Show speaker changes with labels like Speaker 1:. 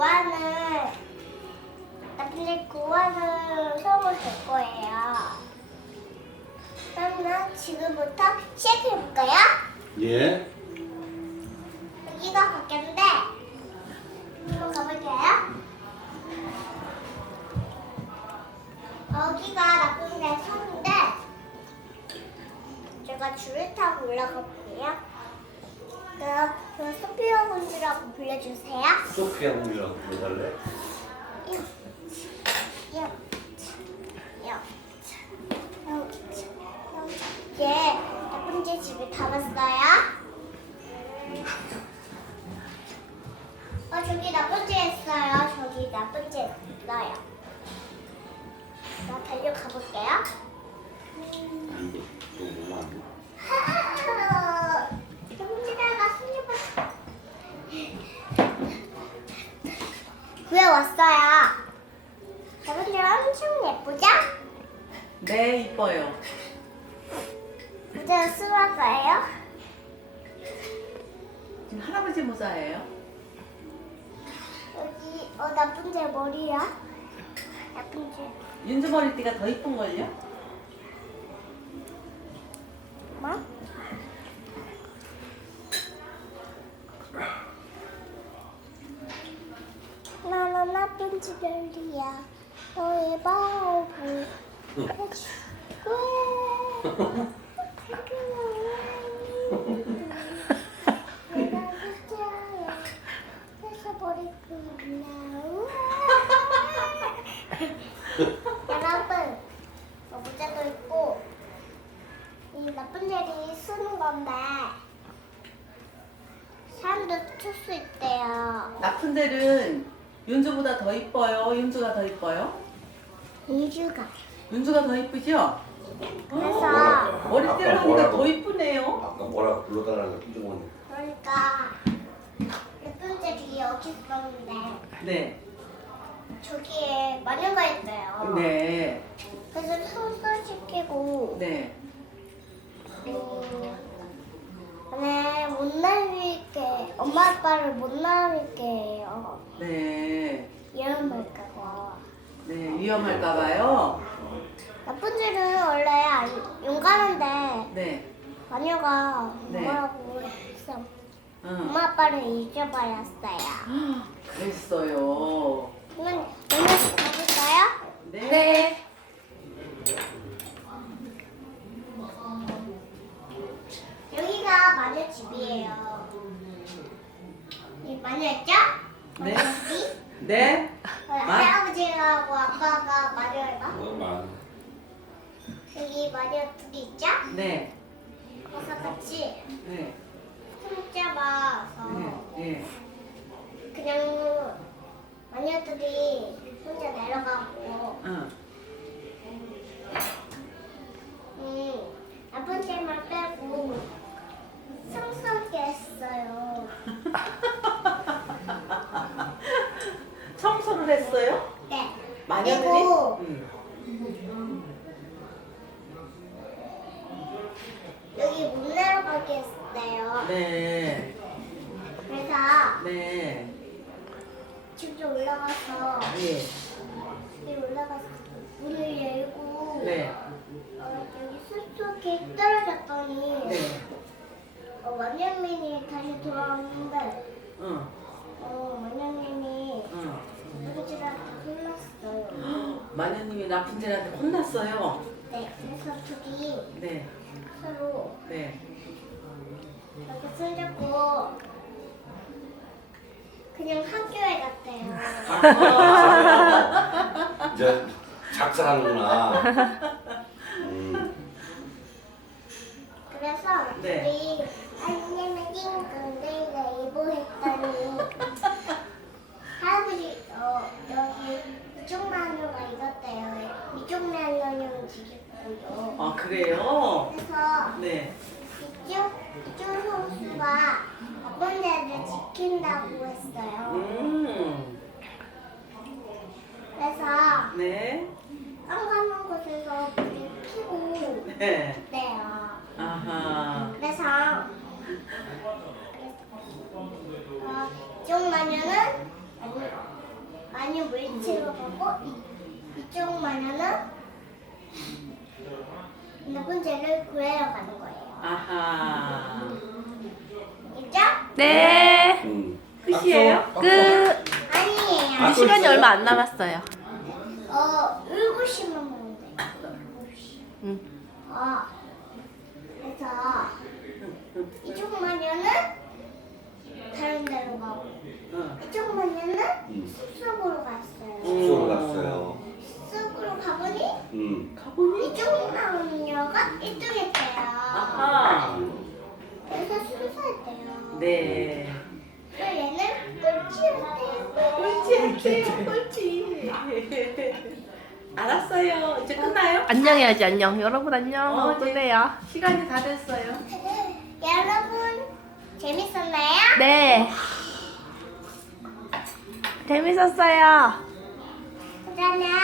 Speaker 1: 구하는 수업을 될 거예요. 그러면 지금부터 시작해볼까요?
Speaker 2: 예.
Speaker 1: 여기가 밖인데 한번 가볼게요. 여기가 나쁜데 섬인데 제가 줄을 타고 올라가 볼게요. 그 소피아 공주라고 불러주세요.
Speaker 2: 소피아 공주라고 불러달래.
Speaker 1: 예, 나쁜지 집에 다 왔어요. 저기 나쁜지 했어요. 저기 나쁜지 했어요. 나 달려가 볼게요. 나쁜지가 손님을 구해 왔어요. 나쁜지 엄청 예쁘죠?
Speaker 3: 네, 이뻐요.
Speaker 1: 모자 쓰는 거예요?
Speaker 3: 지금 할아버지 모자예요?
Speaker 1: 여기 나쁜지 머리야? 나쁜지
Speaker 3: 윤주 머리띠가 더 이쁜걸요?
Speaker 1: 뭐? 나는 나쁜지 별이야. 너의 바보. 내가 진짜야. 뺏어버리구나. 여러분, 모자도 있고 이 나쁜 일이 쓰는 건데 사람도 출 수 있대요.
Speaker 3: 나쁜델은 윤주보다 더 이뻐요? 윤주가 더 이뻐요?
Speaker 1: 이주가.
Speaker 3: 윤주가 더 이쁘죠?
Speaker 1: 그래서
Speaker 3: 머리띠를 하니까 더 이쁘네요.
Speaker 2: 아까 뭐라고 불러달라는 거 이종원.
Speaker 1: 그러니까 예쁜 들이 여기 있었는데
Speaker 3: 네.
Speaker 1: 저기에 마녀가 있대요.
Speaker 3: 네.
Speaker 1: 그래서 소설시키고
Speaker 3: 네.
Speaker 1: 네, 못 날릴게. 엄마 아빠를 못 날릴게 해요.
Speaker 3: 네.
Speaker 1: 위험할까봐.
Speaker 3: 네. 위험할까봐요.
Speaker 1: 나쁜 줄은 원래 용감한데
Speaker 3: 네.
Speaker 1: 마녀가
Speaker 3: 네.
Speaker 1: 뭐라고 했어.
Speaker 3: 응.
Speaker 1: 엄마 아빠를 잊어버렸어요.
Speaker 3: 그랬어요.
Speaker 1: 그러면 마녀 가볼까요?
Speaker 3: 네.
Speaker 1: 여기가 마녀 집이에요. 이 마녀였죠?
Speaker 3: 네.
Speaker 1: 마녀 집이?
Speaker 3: 네.
Speaker 1: 할아버지하고 아빠가 마녀인가?
Speaker 2: 뭐만.
Speaker 1: 여기 마녀 둘이 있죠?
Speaker 3: 네.
Speaker 1: 그래서 같이
Speaker 3: 네.
Speaker 1: 손 잡아서
Speaker 3: 네.
Speaker 1: 그냥 마녀들이 혼자 내려가고
Speaker 3: 응.
Speaker 1: 나쁜 점만 빼고 성스럽게 했어요.
Speaker 3: 청소를 했어요?
Speaker 1: 네.
Speaker 3: 마녀들이?
Speaker 1: 그리고
Speaker 3: 응.
Speaker 1: 여기 못 내려가게 했어요.
Speaker 3: 네.
Speaker 1: 그래서
Speaker 3: 네.
Speaker 1: 직접 올라가서
Speaker 3: 예.
Speaker 1: 여기 올라가서 문을 열고
Speaker 3: 네.
Speaker 1: 여기 숲속에 떨어졌더니
Speaker 3: 네.
Speaker 1: 원장님이 다시 돌아오는데
Speaker 3: 응.
Speaker 1: 원장님이
Speaker 3: 응.
Speaker 1: 누구지한테 혼났어요.
Speaker 3: 마녀님이 라푼젤한테 혼났어요.
Speaker 1: 네, 그래서 둘이
Speaker 3: 네.
Speaker 1: 서로
Speaker 3: 네.
Speaker 1: 이렇게 손잡고 그냥 학교에 갔대요.
Speaker 2: 이제 작사하는구나.
Speaker 1: 그래서
Speaker 3: 네.
Speaker 1: 둘이 안녕히 징글대가 이보했더니 할아버지 여기 이쪽 마녀가 이겼대요. 이쪽 마녀는 지겠고요.
Speaker 3: 아, 그래요?
Speaker 1: 그래서
Speaker 3: 네.
Speaker 1: 이쪽 선수가 나쁜 애를 지킨다고 했어요. 그래서
Speaker 3: 네.
Speaker 1: 깜깜한 곳에서 불을 켜고
Speaker 3: 네.
Speaker 1: 있대요.
Speaker 3: 아하.
Speaker 1: 그래서 이쪽 마녀는 아니 물치러 가고 이쪽 마녀는 라푼젤을 구해러 가는 거예요.
Speaker 3: 아하.
Speaker 1: 있죠?
Speaker 4: 네.
Speaker 3: 끝이에요?
Speaker 4: 끝.
Speaker 1: 아니에요.
Speaker 4: 시간이 얼마 안 남았어요.
Speaker 1: 7시만 보면 돼요.
Speaker 4: 응.
Speaker 1: 그래서 이쪽 마녀는 다른 데로 가고 이쪽 마녀는 숲속으로 갔어요.
Speaker 2: 숲속으로 갔어요.
Speaker 1: 숲속으로 가보니
Speaker 3: 가보니?
Speaker 1: 이쪽 마녀가 1등했대요.
Speaker 3: 아하.
Speaker 1: 그래서 순서했대요.
Speaker 3: 네.
Speaker 1: 또 얘는 꼴찌였대요.
Speaker 3: 꼴찌했대요, 꼴찌. 알았어요. 이제 끝나요?
Speaker 4: 안녕해야지 안녕. 여러분 안녕. 하고
Speaker 3: 이제
Speaker 4: 끝내요.
Speaker 3: 시간이 다 됐어요.
Speaker 1: 여러분 재밌었나요?
Speaker 4: 네. 재밌었어요.
Speaker 1: 그러면